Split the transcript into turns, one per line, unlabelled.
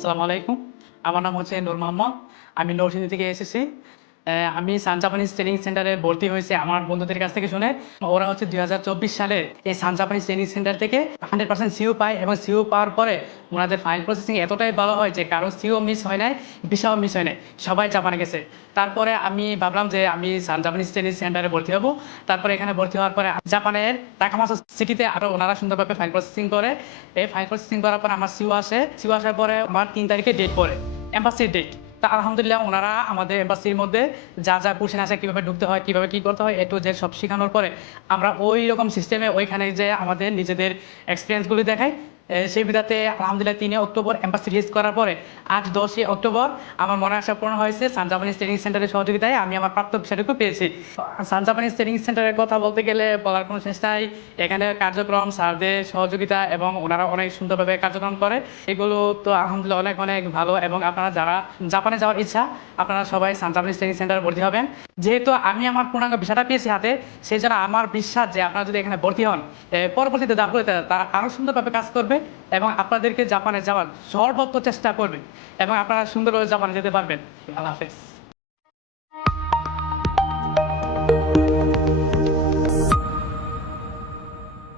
আসসালামু আলাইকুম আমার নাম হচ্ছে নূর মোহাম্মদ আমি নরসিংদী থেকে এসেছি আমি সান জাপানিজ ট্রেনিং সেন্টারে ভর্তি হয়েছে আমার বন্ধুদের কাছ থেকে শুনে। ওরা হচ্ছে দুই হাজার চব্বিশ সালে এই সান জাপানিজ ট্রেনিং সেন্টার থেকে হান্ড্রেড পার্সেন্ট সিও পায় এবং সিও পাওয়ার পরে ওনাদের ফাইল প্রসেসিং এতটাই ভালো হয় যে কারও সিও মিস হয় নাই ভিসাও মিস হয় নাই, সবাই জাপানে গেছে। তারপরে আমি ভাবলাম যে আমি সান জাপানিজ ট্রেনিং সেন্টারে ভর্তি হব। তারপরে এখানে ভর্তি হওয়ার পরে জাপানের টাকামাসা সিটিতে আরও ওনারা সুন্দরভাবে ফাইল প্রসেসিং করে। এই ফাইল প্রসেসিং করার পর আমার সিও আসে। সিও আসার পরে আমার তিন তারিখে ডেট পড়ে এম্বাসির ডেট তা আলহামদুলিল্লাহ ওনারা আমাদের এম্বাসির মধ্যে যা যা কোশ্চেন আছে, কীভাবে ঢুকতে হয়, কীভাবে কী করতে হয় এ যে সব শেখানোর পরে আমরা ওই রকম সিস্টেমে ওইখানে যেয়ে আমাদের নিজেদের এক্সপিরিয়েন্সগুলি দেখাই। সেই বিধাতে আলহামদুলিল্লাহ তিনে অক্টোবর এম্বাসি রিলিজ করার পরে আট দশই অক্টোবর আমার মনে আশা পূরণ হয়েছে সান জাপানিজ ট্রেনিং সেন্টারের সহযোগিতায় আমি আমার প্রাপ্ত বিষয়টুকু পেয়েছি। সান জাপানিজ ট্রেনিং সেন্টারের কথা বলতে গেলে বলার কোনো শেষ নাই। এখানে কার্যক্রম, স্যারদের সহযোগিতা এবং ওনারা অনেক সুন্দরভাবে কার্যক্রম করে। এগুলো তো আলহামদুলিল্লাহ অনেক অনেক ভালো এবং আপনারা যারা জাপানে যাওয়ার ইচ্ছা, আপনারা সবাই সান জাপানিজ ট্রেনিং সেন্টারে ভর্তি হবেন। যেহেতু আমি আমার পূর্ণাঙ্গ বিষয়টা পেয়েছি হাতে, সেই জন্য আমার বিশ্বাস যে আপনারা যদি এখানে ভর্তি হন পরবর্তীতে দাঁড়াতে তারা আরও সুন্দরভাবে কাজ করবে। এবং আপনাদেরকে জাপানে যাওয়ার সর্বোচ্চ চেষ্টা করবে এবং আপনারা সুন্দরভাবে জাপানে যেতে পারবেন। আল্লাহ হাফেজ।